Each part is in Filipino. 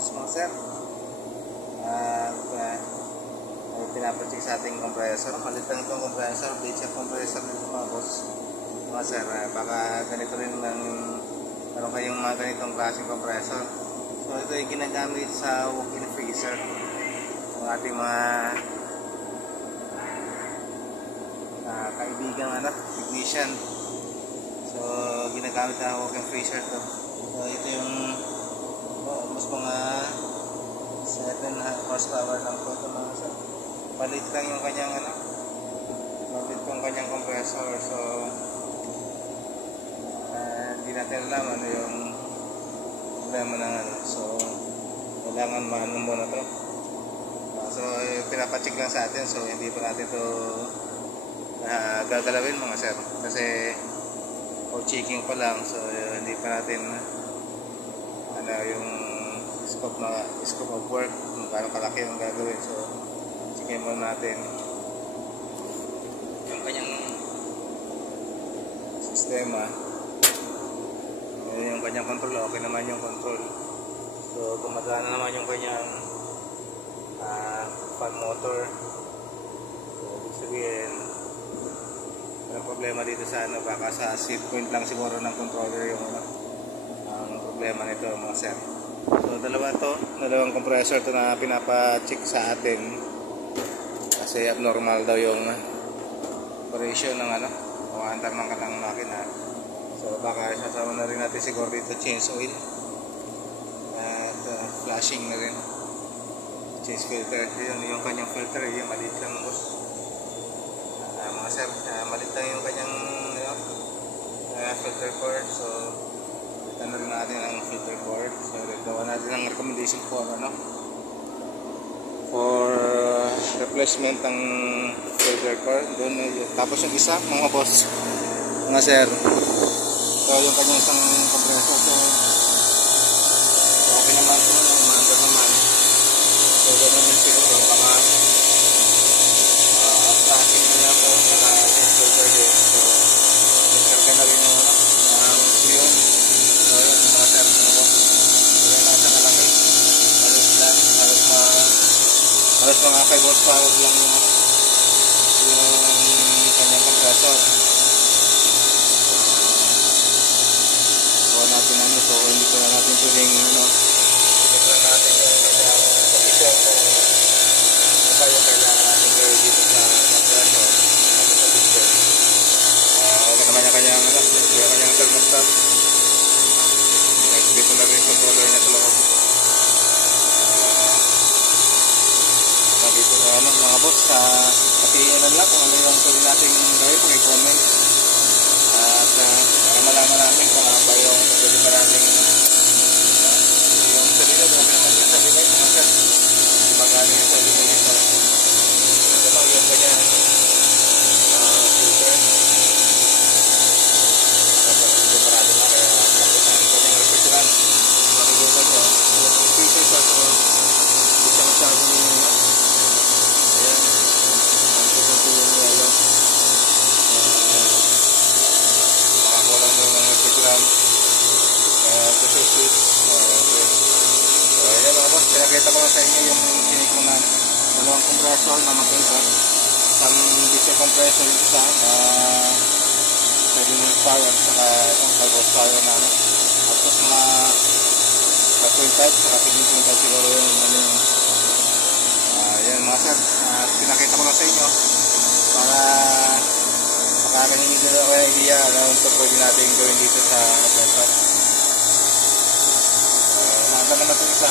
boss mga sir. At ay pinapacheck sa ating compressor. Malit lang itong compressor, BHF compressor nito mga boss mga sir. Baka ganito rin lang meron kayong mga ganitong klaseng compressor. So ito ay ginagamit sa walk-in freezer ng ating mga kaibigang technician. So ginagamit na walk-in freezer to. So ito yung mas mga 7 horsepower lang po ito mga sir. Palit lang yung kanyang palit yung kanyang compressor. So hindi natin alam ano yung problema ng so kailangan maano muna to. So pinapacheck lang sa atin, so hindi pa natin to gagalawin mga sir kasi for checking pa lang. So hindi pa natin yung scope of work kung gaano kalaki yung gagawin. So checkin muna natin yung kanyang sistema. Yung kanyang control, okay naman yung control. So gumagana naman yung kanyang fan motor. So ibig sabihin walang problema dito sa baka sa seat point lang siguro ng controller yung ang problema nito mga sir. So dalawang compressor to na pinapacheck sa atin kasi abnormal daw yung operation ng umaandar ng kanang makina. So baka sasama na rin natin siguro dito change oil at flashing na rin, change filter. Yun yung kanyang filter, yung maliit lang boss mga sir, maliit lang yung kanyang filter core. So ito na rin natin ang filter core. So gawa natin ang recommendation for replacement ng filter core doon. Tapos yung isa mga boss mga sir, so yung kanyang isang compressor. So okay naman ito, umaandar naman. So ganoon din siguro baka flashing nila po saka filter din. So diskarga na rin yung yun. So yun mga sir, so yun lang sa kalaki, halos lang, halos mga 5 horsepower lang yung kanyang compressor. Natin so hindi ko na natin tuling tignan natin yung kanyang condition kung ano pa yung kailangan natin gawin dito sa compressor natin sa piston. Okay naman yung kanyang thermostat. Dito na rin yung controller niya sa loob. Dito na mga boss, kasi yun lang kung ano yung tuloy natin gawin, i-comment at para malaman namin kung ano ba yung pwede pa namin yung sabihin okay naman yung sabihin mga sir, hindi magaling yung sabihin nito. Ito lang yung kanyang filter kapag parado na kaya tapos ang kanyang refrigerant makikita nyo yung filter siya. So hindi siya masyadong ayan ang pupunto yung yellow makakulang doon ng refrigerant pressure switch. So ayan mga boss, pinakita ko lang sa inyo yung chinik mo na dalawang compressor na mag-impact, isang diesel compressor yung isa 7 horsepower at saka itong 5 horsepower na tapos mga 5.5 saka 7.5 siguro yung ayan mga sir, pinakita ko lang sa inyo para makakaninig nila ko yung idea na ito pwede natin gawin dito sa compressor. Umaandar naman itong isa.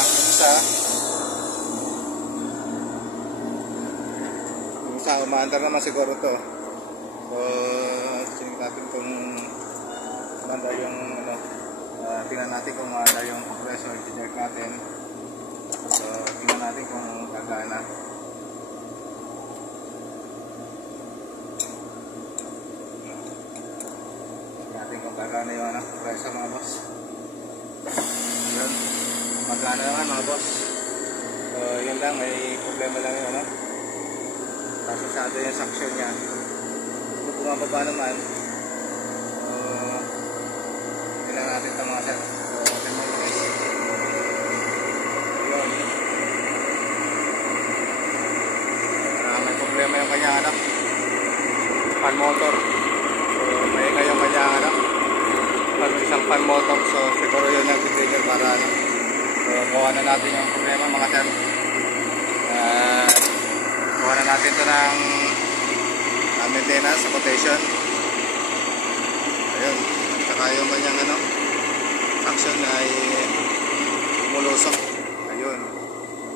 Yung isa umaandar naman siguro to. So sinig natin kung umaandar yung tingnan natin kung umaandar yung compressor, i-check natin. So tingnan natin kung gagana. Kung gagana yung compressor mga boss. Yun, magana naman mga boss. So yun lang, may problema lang yun pasasado yung suction nya. Kung bumababa naman, tingnan natin ito mga sir. So fan motor. So may ngayong kanyang ano, isang fan motor. So siguro yun nag-trigger para ano. So gawa na natin yung problema mga sir. Gawa na natin ito ng maintenance sa quotation. Ayun, saka yung kanyang ano, action ay mulusok. Ayun,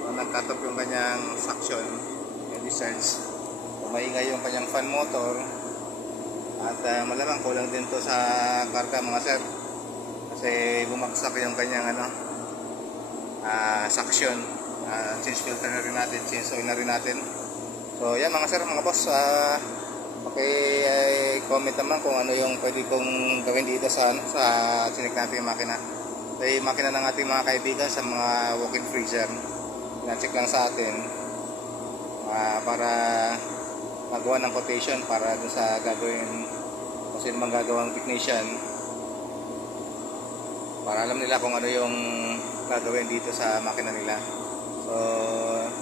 so, nag-cut off yung kanyang suction yung discharge. So, maingay yung kanyang fan motor. At malamang kulang din to sa karga mga sir, kasi bumagsak yung kanyang ano, suction. Change filter na rin natin, change oil na rin natin. So yan mga sir, mga boss, comment naman kung ano yung pwede kong gawin dito sa chinik natin yung makina. So yung makina ng ating mga kaibigan sa mga walk-in freezer, na-check lang sa atin para magawa ng quotation para dun sa gagawin, kasi naman gagawang technician, para alam nila kung ano yung gagawin dito sa makina nila. So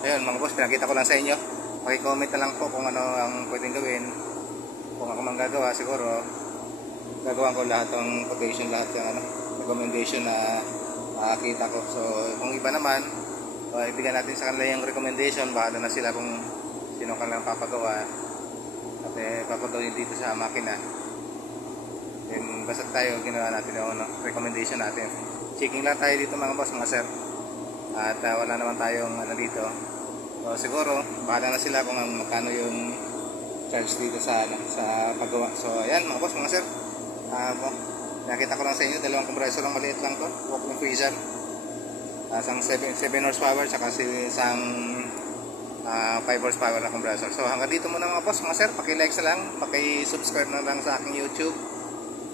ayun mga boss, pinakita ko lang sa inyo. Paki-comment na lang po kung ano ang pwedeng gawin. Kung ako mang gagawa, siguro gagawin ko lahat ng quotation, lahat ng ano, recommendation na nakakita ko. So kung iba naman, ibigyan natin sa kanila yung recommendation. Bahala na sila kung sino kanilang papagawa at papagawin dito sa makina. Then basta tayo, ginawa natin yung recommendation natin. Checking lang tayo dito mga boss, mga sir. At wala naman tayong ano dito. So siguro bahala na sila kung magkano yung charge dito sa paggawa. So ayan mga boss, mga sir, nakita ko lang sa inyo, dalawang compressor lang, maliit lang to, walk-in freezer, isang 7 horsepower saka isang 5 horsepower na compressor. So hanggang dito muna mga boss, mga sir. Paki-like na lang, paki-subscribe na lang sa aking YouTube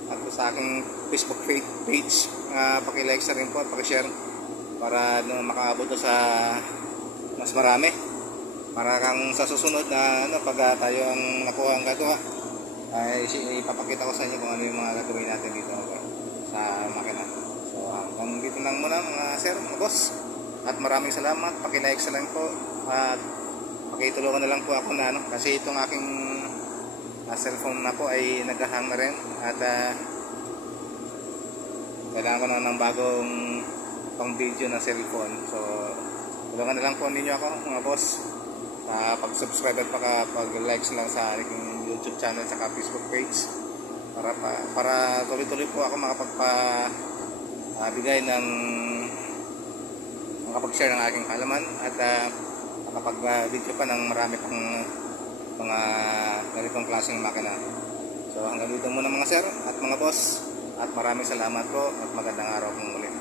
at sa aking Facebook page. Paki-like na rin po at paki-share para makaabot sa mas marami, para kang sa susunod na ano, pag tayo ang nakuha ang gagawa, ay ipapakita ko sa inyo kung ano yung mga gagawin natin dito sa makina. So hanggang dito lang muna mga sir, mga boss, at maraming salamat. Paki-like na lang po at pakitulungan na lang po ako na ano, kasi itong aking cellphone na po ay naghahang na rin at kailangan ko na ng bagong pang video na cellphone. So tulungan na lang po ninyo ako mga boss, pag-subscribe at pag-likes lang sa aking YouTube channel at Facebook page, para tuloy-tuloy po ako makapagpabigay ng makapag-share ng aking kaalaman at makapag-video pa ng marami pang mga ganitong klaseng makina. So hanggang dito muna mga sir at mga boss, at maraming salamat po at magandang araw kong ulit.